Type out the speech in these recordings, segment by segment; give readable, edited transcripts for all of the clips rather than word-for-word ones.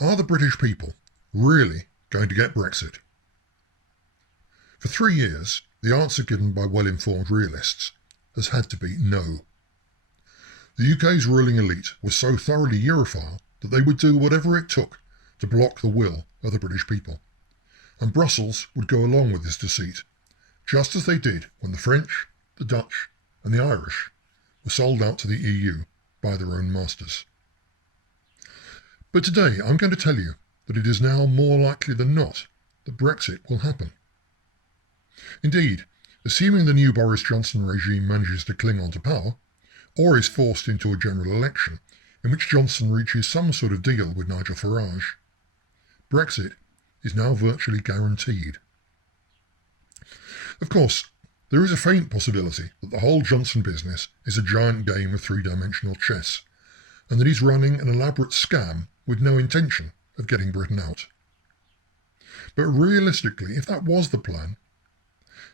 Are the British people really going to get Brexit? For 3 years, the answer given by well-informed realists has had to be no. The UK's ruling elite was so thoroughly Europhile that they would do whatever it took to block the will of the British people. And Brussels would go along with this deceit, just as they did when the French, the Dutch and the Irish were sold out to the EU by their own masters. But today I'm going to tell you that it is now more likely than not that Brexit will happen. Indeed, assuming the new Boris Johnson regime manages to cling on to power, or is forced into a general election in which Johnson reaches some sort of deal with Nigel Farage, Brexit is now virtually guaranteed. Of course, there is a faint possibility that the whole Johnson business is a giant game of three-dimensional chess, and that he's running an elaborate scam with no intention of getting Britain out. But realistically, if that was the plan,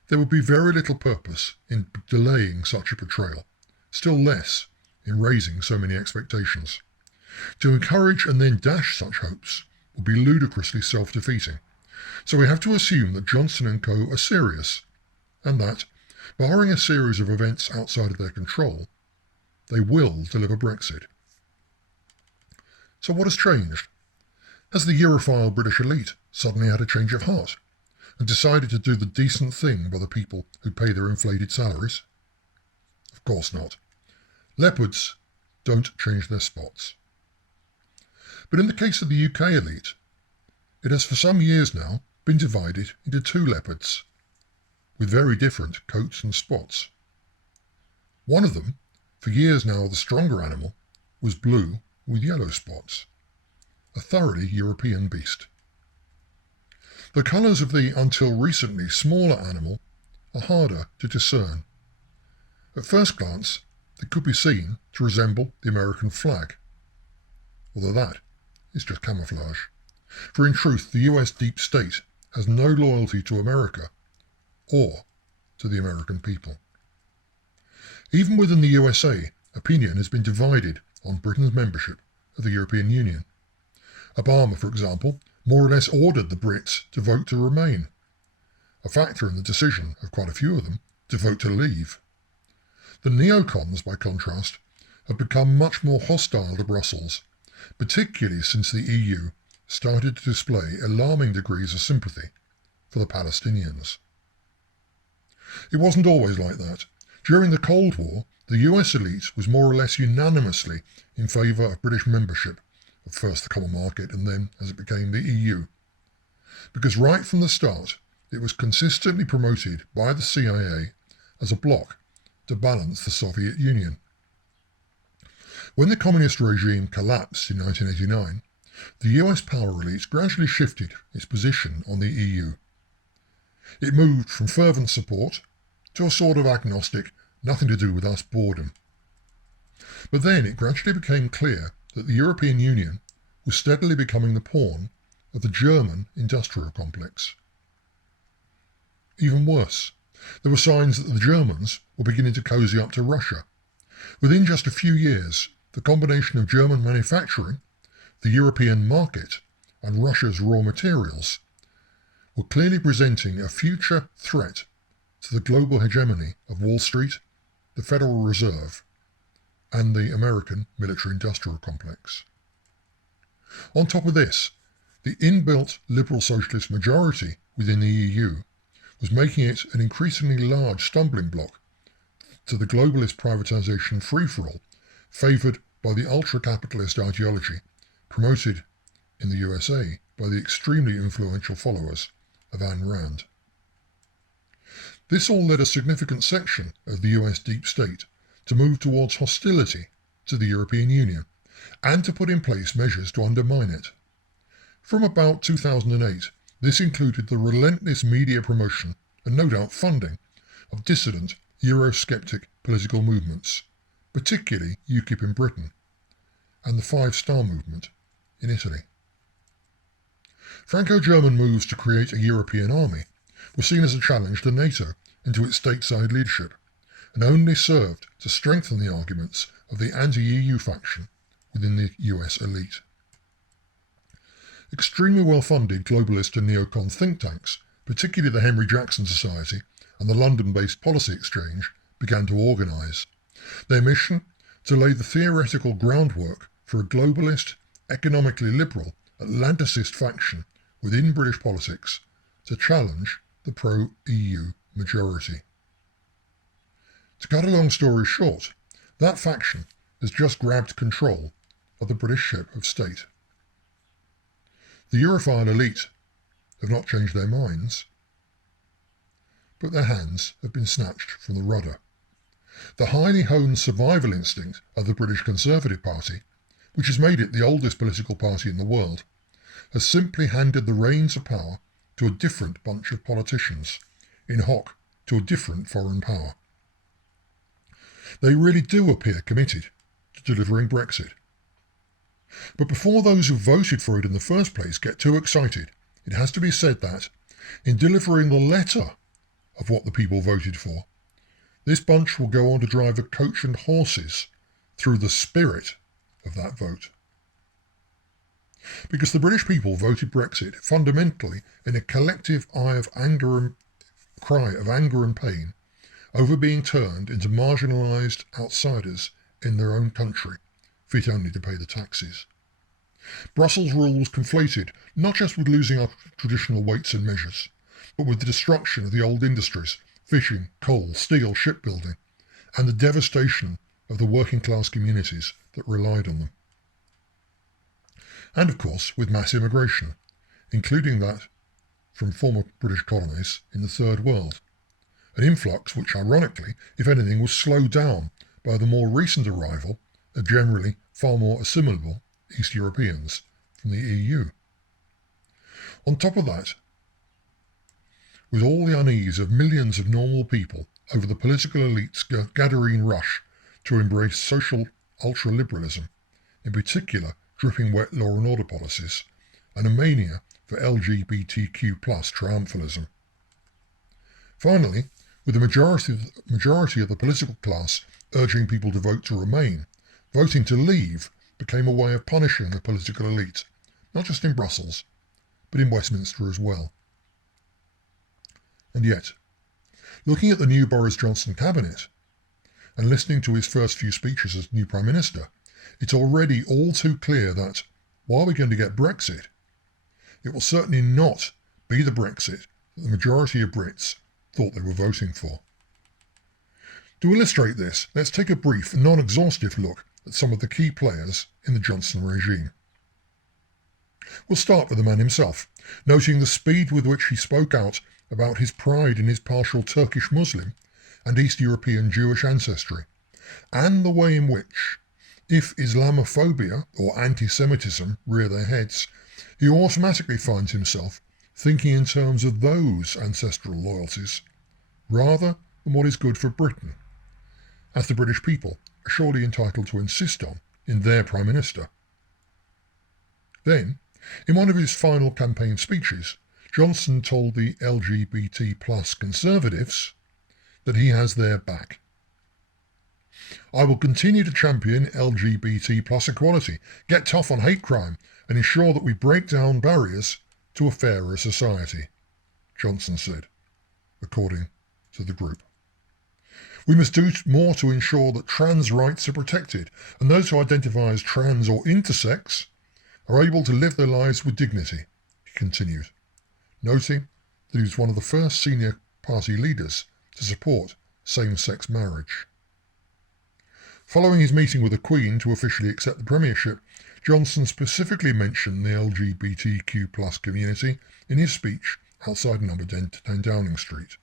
there would be very little purpose in delaying such a portrayal, still less in raising so many expectations. To encourage and then dash such hopes would be ludicrously self-defeating, so we have to assume that Johnson and co are serious, and that, barring a series of events outside of their control, they will deliver Brexit. So what has changed? Has the Europhile British elite suddenly had a change of heart and decided to do the decent thing by the people who pay their inflated salaries? Of course not. Leopards don't change their spots. But in the case of the UK elite, it has for some years now been divided into two leopards, with very different coats and spots. One of them, for years now the stronger animal, was blue with yellow spots, a thoroughly European beast. The colours of the until recently smaller animal are harder to discern. At first glance, they could be seen to resemble the American flag, although that is just camouflage, for in truth the US deep state has no loyalty to America or to the American people. Even within the USA, opinion has been divided on Britain's membership of the European Union. Obama, for example, more or less ordered the Brits to vote to remain, a factor in the decision of quite a few of them to vote to leave. The neocons, by contrast, have become much more hostile to Brussels, particularly since the EU started to display alarming degrees of sympathy for the Palestinians. It wasn't always like that. During the Cold War, the US elite was more or less unanimously in favour of British membership of first the Common Market and then, as it became, the EU. Because right from the start, it was consistently promoted by the CIA as a bloc to balance the Soviet Union. When the communist regime collapsed in 1989, the US power elite gradually shifted its position on the EU. It moved from fervent support to a sort of agnostic, nothing to do with us boredom. But then it gradually became clear that the European Union was steadily becoming the pawn of the German industrial complex. Even worse, there were signs that the Germans were beginning to cosy up to Russia. Within just a few years, the combination of German manufacturing, the European market, and Russia's raw materials were clearly presenting a future threat to the global hegemony of Wall Street, the Federal Reserve, and the American military-industrial complex. On top of this, the inbuilt liberal socialist majority within the EU was making it an increasingly large stumbling block to the globalist privatisation free-for-all favoured by the ultra-capitalist ideology promoted in the USA by the extremely influential followers of Ayn Rand. This all led a significant section of the US deep state to move towards hostility to the European Union and to put in place measures to undermine it. From about 2008, this included the relentless media promotion and no doubt funding of dissident Eurosceptic political movements, particularly UKIP in Britain, and the Five Star Movement in Italy. Franco-German moves to create a European army were seen as a challenge to NATO and to its stateside leadership, and only served to strengthen the arguments of the anti-EU faction within the US elite. extremely well-funded globalist and neocon think tanks, particularly the Henry Jackson Society and the London-based Policy Exchange, began to organise. Their mission? To lay the theoretical groundwork for a globalist, economically liberal, Atlanticist faction within British politics to challenge the pro-EU majority. To cut a long story short, that faction has just grabbed control of the British ship of state. The Europhile elite have not changed their minds, but their hands have been snatched from the rudder. The highly honed survival instinct of the British Conservative Party, which has made it the oldest political party in the world, has simply handed the reins of power to a different bunch of politicians, in hock to a different foreign power. They really do appear committed to delivering Brexit. But before those who voted for it in the first place get too excited, it has to be said that, in delivering the letter of what the people voted for, this bunch will go on to drive a coach and horses through the spirit of that vote. Because the British people voted Brexit fundamentally in a collective cry of anger and pain over being turned into marginalised outsiders in their own country, fit only to pay the taxes. Brussels rule was conflated not just with losing our traditional weights and measures, but with the destruction of the old industries, fishing, coal, steel, shipbuilding, and the devastation of the working class communities that relied on them. And of course with mass immigration, including that from former British colonies in the Third World, an influx which ironically, if anything, was slowed down by the more recent arrival of generally far more assimilable East Europeans from the EU. On top of that, with all the unease of millions of normal people over the political elite's Gadarene rush to embrace social ultra-liberalism, in particular dripping wet law and order policies, and a mania for LGBTQ+ triumphalism. Finally, with the majority of the political class urging people to vote to remain, voting to leave became a way of punishing the political elite, not just in Brussels, but in Westminster as well. And yet, looking at the new Boris Johnson cabinet, and listening to his first few speeches as new Prime Minister, it's already all too clear that, while we're going to get Brexit, it will certainly not be the Brexit that the majority of Brits thought they were voting for. To illustrate this, let's take a brief and non-exhaustive look at some of the key players in the Johnson regime. We'll start with the man himself, noting the speed with which he spoke out about his pride in his partial Turkish Muslim and East European Jewish ancestry, and the way in which, if Islamophobia or anti-Semitism rear their heads, he automatically finds himself thinking in terms of those ancestral loyalties, rather than what is good for Britain, as the British people are surely entitled to insist on in their Prime Minister. Then, in one of his final campaign speeches, Johnson told the LGBT+ conservatives that he has their back. I will continue to champion LGBT+ equality, get tough on hate crime, and ensure that we break down barriers to a fairer society, Johnson said, according to the group. We must do more to ensure that trans rights are protected, and those who identify as trans or intersex are able to live their lives with dignity, he continued, noting that he was one of the first senior party leaders to support same-sex marriage. Following his meeting with the Queen to officially accept the premiership, Johnson specifically mentioned the LGBTQ+ community in his speech outside number 10 Downing Street.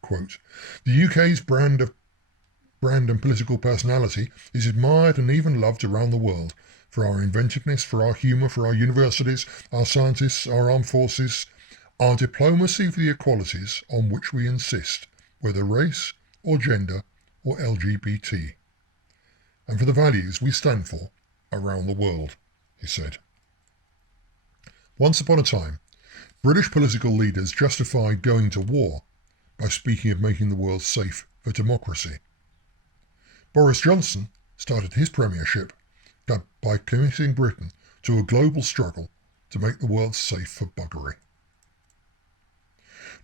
Quote, the UK's brand and political personality is admired and even loved around the world for our inventiveness, for our humour, for our universities, our scientists, our armed forces, our diplomacy for the equalities on which we insist, whether race or gender or LGBT, and for the values we stand for around the world, he said. Once upon a time, British political leaders justified going to war by speaking of making the world safe for democracy. Boris Johnson started his premiership by committing Britain to a global struggle to make the world safe for buggery.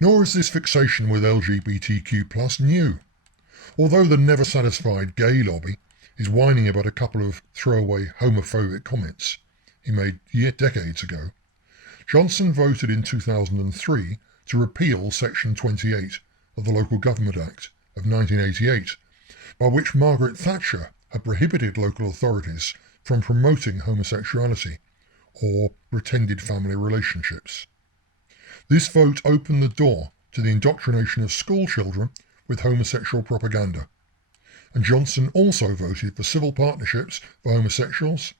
Nor is this fixation with LGBTQ+ new. Although the never-satisfied gay lobby is whining about a couple of throwaway homophobic comments he made decades ago, Johnson voted in 2003 to repeal Section 28 of the Local Government Act of 1988, by which Margaret Thatcher had prohibited local authorities from promoting homosexuality or pretended family relationships. This vote opened the door to the indoctrination of school children with homosexual propaganda, and Johnson also voted for civil partnerships for homosexuals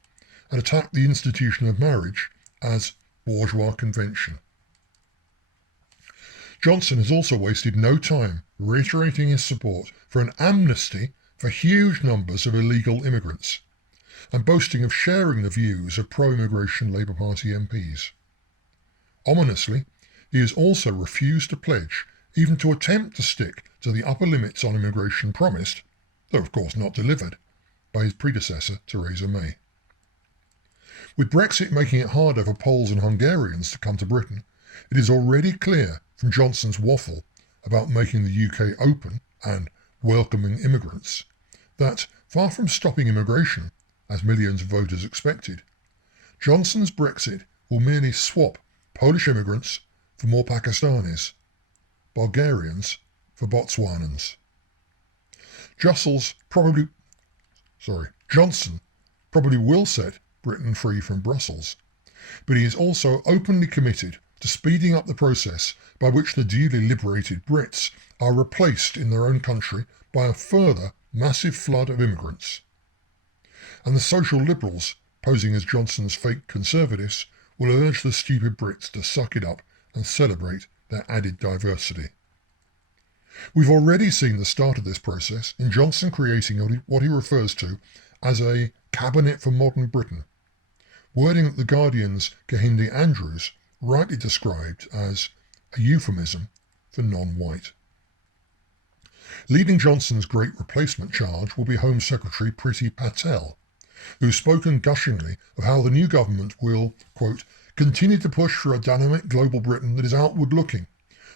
and attacked the institution of marriage as bourgeois convention. Johnson has also wasted no time reiterating his support for an amnesty for huge numbers of illegal immigrants, and boasting of sharing the views of pro-immigration Labour Party MPs. Ominously, he has also refused to pledge, even to attempt to stick to the upper limits on immigration promised, though of course not delivered, by his predecessor Theresa May. With Brexit making it harder for Poles and Hungarians to come to Britain, it is already clear from Johnson's waffle about making the UK open and welcoming immigrants that, far from stopping immigration, as millions of voters expected, Johnson's Brexit will merely swap Polish immigrants for more Pakistanis, Bulgarians for Botswanans. Johnson probably will set Britain free from Brussels, but he is also openly committed to speeding up the process by which the duly liberated Brits are replaced in their own country by a further massive flood of immigrants. And the social liberals, posing as Johnson's fake conservatives, will urge the stupid Brits to suck it up and celebrate their added diversity. We've already seen the start of this process in Johnson creating what he refers to as a Cabinet for Modern Britain, wording that The Guardian's Kehinde Andrews rightly described as a euphemism for non-white. Leading Johnson's great replacement charge will be Home Secretary Priti Patel, who's spoken gushingly of how the new government will, quote, continue to push for a dynamic global Britain that is outward-looking.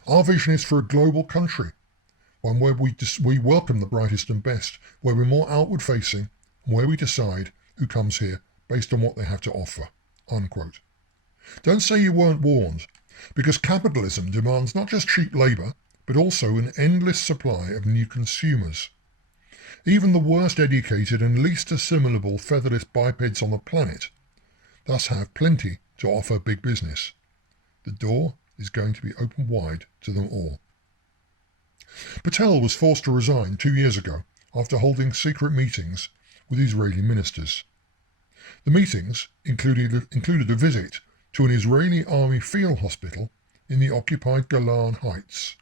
Our vision is for a global country, one where we welcome the brightest and best, where we're more outward-facing, and where we decide who comes here based on what they have to offer, unquote. Don't say you weren't warned, because capitalism demands not just cheap labour, but also an endless supply of new consumers. Even the worst educated and least assimilable featherless bipeds on the planet thus have plenty to offer big business. The door is going to be open wide to them all. Patel was forced to resign 2 years ago after holding secret meetings with Israeli ministers. The meetings included a visit to an Israeli army field hospital in the occupied Golan Heights,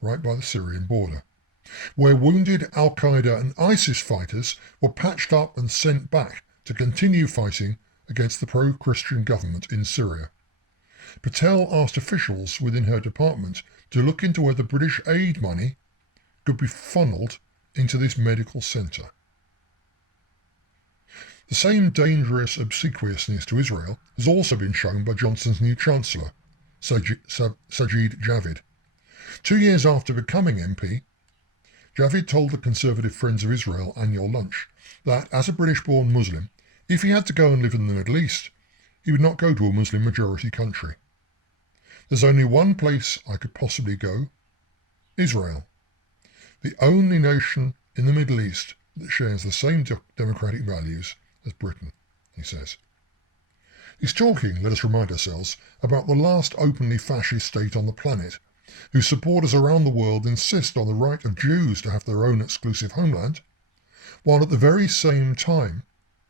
right by the Syrian border, where wounded Al-Qaeda and ISIS fighters were patched up and sent back to continue fighting against the pro-Christian government in Syria. Patel asked officials within her department to look into whether British aid money could be funneled into this medical centre. The same dangerous obsequiousness to Israel has also been shown by Johnson's new Chancellor, Sajid Javid. 2 years after becoming MP, Javid told the Conservative Friends of Israel annual lunch that, as a British-born Muslim, if he had to go and live in the Middle East, he would not go to a Muslim-majority country. There's only one place I could possibly go, Israel, the only nation in the Middle East that shares the same democratic values as Britain, he says. He's talking, let us remind ourselves, about the last openly fascist state on the planet, whose supporters around the world insist on the right of Jews to have their own exclusive homeland, while at the very same time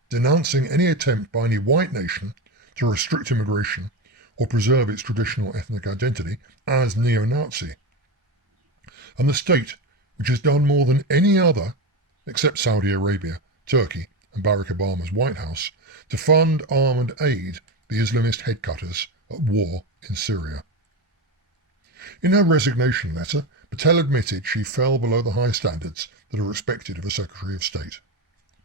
denouncing any attempt by any white nation to restrict immigration or preserve its traditional ethnic identity as neo-Nazi. And the state, which has done more than any other, except Saudi Arabia, Turkey, and Barack Obama's White House, to fund, arm and aid the Islamist headcutters at war in Syria. In her resignation letter, Patel admitted she fell below the high standards that are expected of a Secretary of State.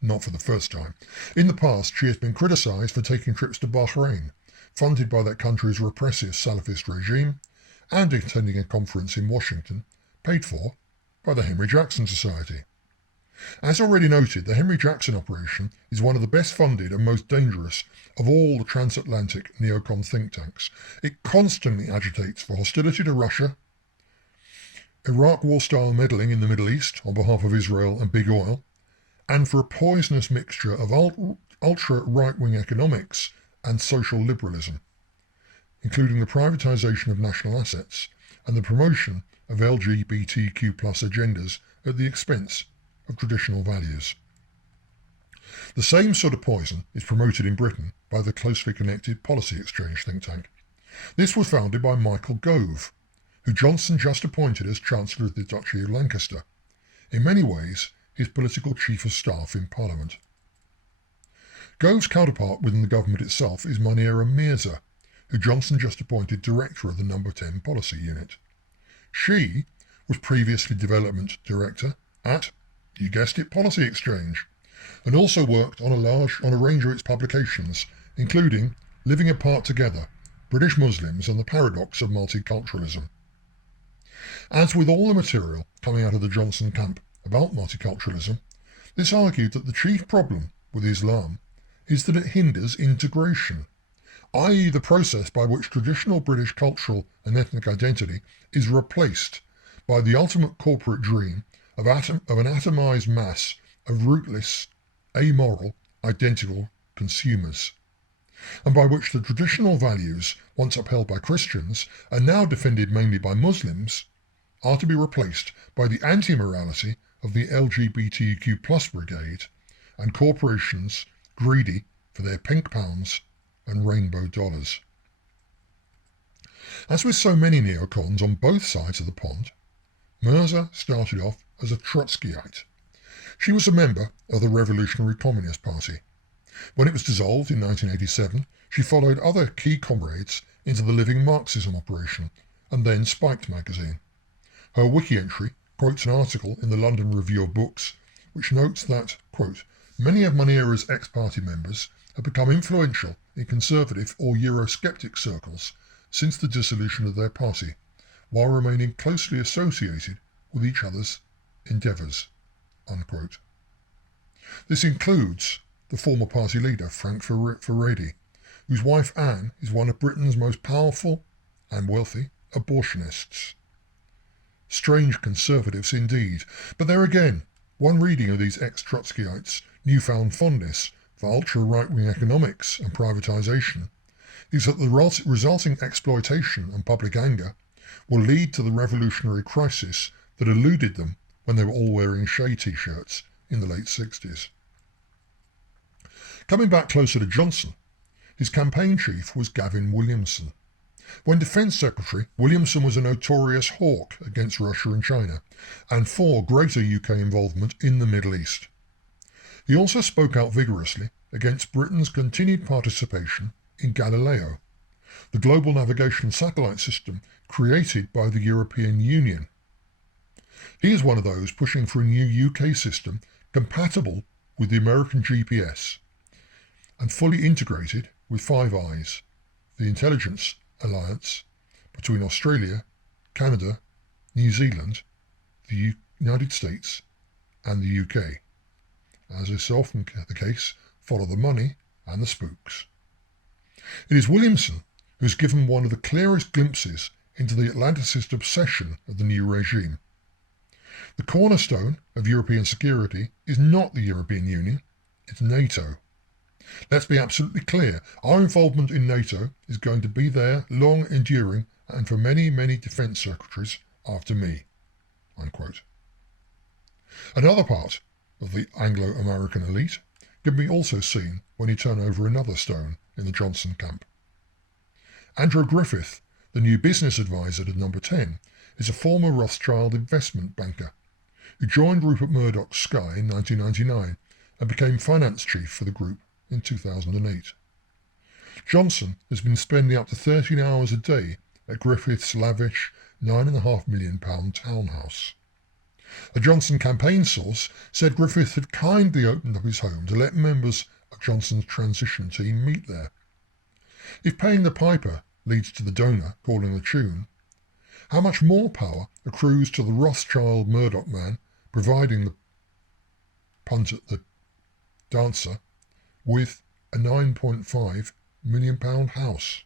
Not for the first time. In the past, she has been criticised for taking trips to Bahrain, funded by that country's repressive Salafist regime, and attending a conference in Washington, paid for by the Henry Jackson Society. As already noted, the Henry Jackson operation is one of the best funded and most dangerous of all the transatlantic neocon think tanks. It constantly agitates for hostility to Russia, Iraq war-style meddling in the Middle East on behalf of Israel and big oil, and for a poisonous mixture of ultra-right-wing economics and social liberalism, including the privatisation of national assets and the promotion of LGBTQ+ agendas at the expense of traditional values. The same sort of poison is promoted in Britain by the closely connected Policy Exchange think tank. This was founded by Michael Gove, who Johnson just appointed as Chancellor of the Duchy of Lancaster, in many ways his political chief of staff in Parliament. Gove's counterpart within the government itself is Munira Mirza, who Johnson just appointed Director of the No. 10 Policy Unit. She was previously Development Director at, you guessed it, Policy Exchange, and also worked on a range of its publications, including Living Apart Together, British Muslims and the Paradox of Multiculturalism. As with all the material coming out of the Johnson camp about multiculturalism, this argued that the chief problem with Islam is that it hinders integration, i.e. the process by which traditional British cultural and ethnic identity is replaced by the ultimate corporate dream of an atomised mass of rootless, amoral, identical consumers, and by which the traditional values once upheld by Christians and now defended mainly by Muslims are to be replaced by the anti-morality of the LGBTQ+ brigade and corporations greedy for their pink pounds and rainbow dollars. As with so many neocons on both sides of the pond, Mirza started off as a Trotskyite. She was a member of the Revolutionary Communist Party. When it was dissolved in 1987, she followed other key comrades into the Living Marxism operation and then Spiked magazine. Her wiki entry quotes an article in the London Review of Books which notes that, quote, many of Munira's ex-party members have become influential in conservative or Eurosceptic circles since the dissolution of their party, while remaining closely associated with each other's endeavours, unquote. This includes the former party leader Frank Furedi, whose wife Anne is one of Britain's most powerful and wealthy abortionists. Strange conservatives indeed, but there again, one reading of these ex-Trotskyites' newfound fondness for ultra-right-wing economics and privatisation is that the resulting exploitation and public anger will lead to the revolutionary crisis that eluded them when they were all wearing Shea t-shirts in the late 60s. Coming back closer to Johnson, his campaign chief was Gavin Williamson. When Defence Secretary, Williamson was a notorious hawk against Russia and China, and for greater UK involvement in the Middle East. He also spoke out vigorously against Britain's continued participation in Galileo, the global navigation satellite system created by the European Union. He is one of those pushing for a new UK system compatible with the American GPS and fully integrated with Five Eyes, the intelligence alliance between Australia, Canada, New Zealand, the United States and the UK. As is often the case, follow the money and the spooks. It is Williamson who has given one of the clearest glimpses into the Atlanticist obsession of the new regime. The cornerstone of European security is not the European Union, it's NATO. Let's be absolutely clear, our involvement in NATO is going to be there, long enduring, and for many, many defence secretaries after me, unquote. Another part of the Anglo-American elite can be also seen when you turn over another stone in the Johnson camp. Andrew Griffith, the new business advisor to No. 10, is a former Rothschild investment banker who joined Rupert Murdoch's Sky in 1999 and became finance chief for the group in 2008. Johnson has been spending up to 13 hours a day at Griffith's lavish £9.5 million townhouse. A Johnson campaign source said Griffith had kindly opened up his home to let members of Johnson's transition team meet there. If paying the piper leads to the donor calling the tune, how much more power accrues to the Rothschild Murdoch man providing the punt at the dancer with a £9.5 million house?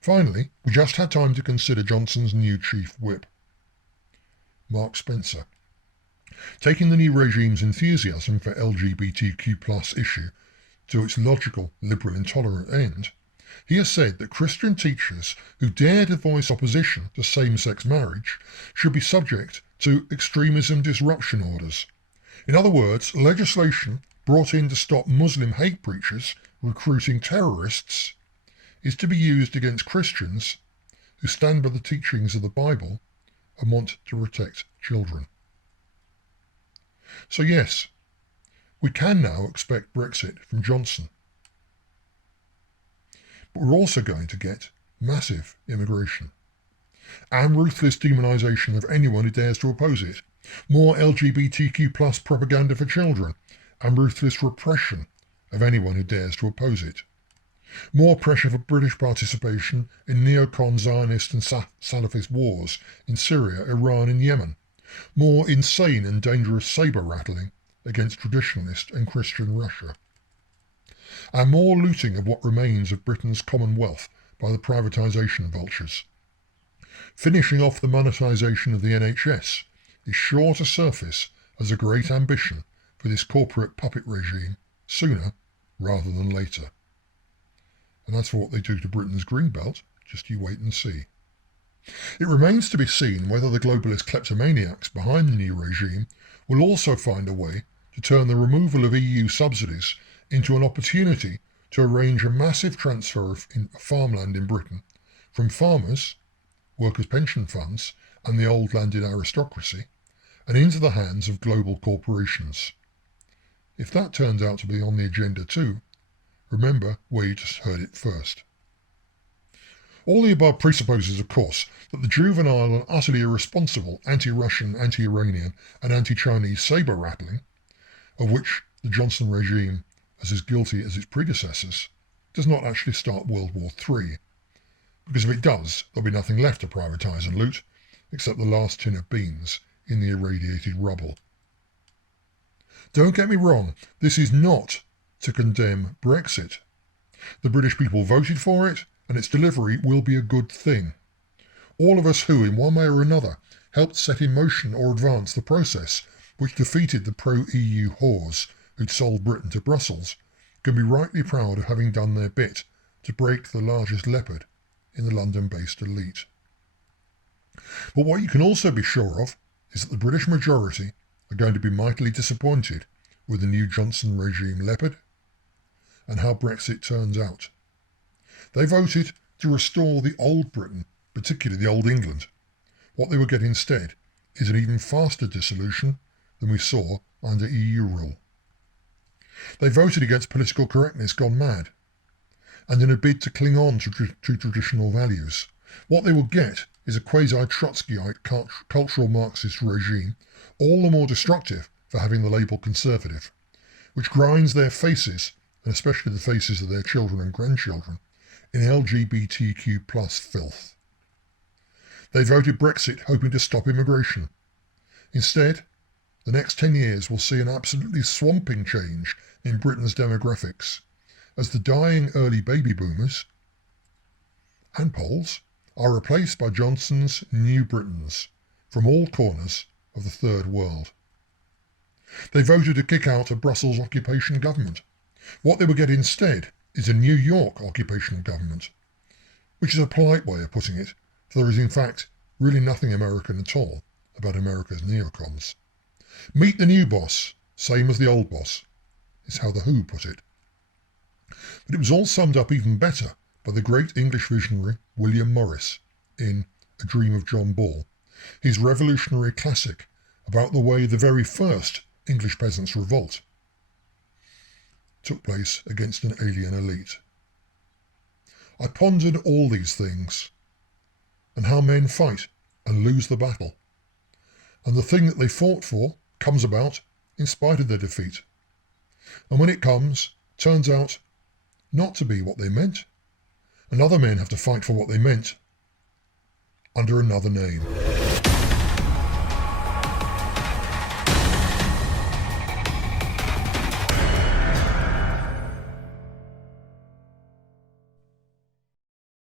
Finally, we just had time to consider Johnson's new chief whip, Mark Spencer. Taking the new regime's enthusiasm for LGBTQ+ issue to its logical, liberal, intolerant end, he has said that Christian teachers who dare to voice opposition to same-sex marriage should be subject to extremism disruption orders. In other words, legislation brought in to stop Muslim hate preachers recruiting terrorists is to be used against Christians who stand by the teachings of the Bible and want to protect children. So yes, we can now expect Brexit from Johnson. But we're also going to get massive immigration and ruthless demonisation of anyone who dares to oppose it, more LGBTQ+ propaganda for children, and ruthless repression of anyone who dares to oppose it. More pressure for British participation in neocon Zionist and Salafist wars in Syria, Iran and Yemen. More insane and dangerous sabre-rattling against traditionalist and Christian Russia. And more looting of what remains of Britain's commonwealth by the privatisation vultures. Finishing off the monetisation of the NHS is sure to surface as a great ambition for this corporate puppet regime sooner rather than later. And that's for what they do to Britain's greenbelt, just you wait and see. It remains to be seen whether the globalist kleptomaniacs behind the new regime will also find a way to turn the removal of EU subsidies into an opportunity to arrange a massive transfer of farmland in Britain from farmers, workers' pension funds and the old landed aristocracy, and into the hands of global corporations. If that turns out to be on the agenda too, remember where you just heard it first. All the above presupposes, of course, that the juvenile and utterly irresponsible anti-Russian, anti-Iranian and anti-Chinese sabre-rattling, of which the Johnson regime is as guilty as its predecessors, does not actually start World War III. Because if it does, there'll be nothing left to privatise and loot, except the last tin of beans in the irradiated rubble. Don't get me wrong, this is not to condemn Brexit. The British people voted for it, and its delivery will be a good thing. All of us who, in one way or another, helped set in motion or advance the process which defeated the pro-EU whores who'd sold Britain to Brussels, can be rightly proud of having done their bit to break the largest leopard in the London-based elite. But what you can also be sure of is that the British majority are going to be mightily disappointed with the new Johnson regime leopard and how Brexit turns out. They voted to restore the old Britain, particularly the old England. What they will get instead is an even faster dissolution than we saw under EU rule. They voted against political correctness gone mad, and in a bid to cling on to traditional values. What they will get is a quasi-Trotskyite cultural Marxist regime, all the more destructive for having the label conservative, which grinds their faces, and especially the faces of their children and grandchildren, in LGBTQ+ filth. They voted Brexit hoping to stop immigration. Instead, the next 10 years will see an absolutely swamping change in Britain's demographics, as the dying early baby boomers and Poles are replaced by Johnson's New Britons from all corners of the Third World. They voted to kick out a Brussels occupation government. What they will get instead is a New York occupational government, which is a polite way of putting it, for there is in fact really nothing American at all about America's neocons. Meet the new boss, same as the old boss, is how the Who put it. But it was all summed up even better by the great English visionary William Morris in A Dream of John Ball, his revolutionary classic about the way the very first English peasants' revolt took place against an alien elite. I pondered all these things, and how men fight and lose the battle, and the thing that they fought for comes about in spite of their defeat, and when it comes, turns out not to be what they meant, and other men have to fight for what they meant under another name.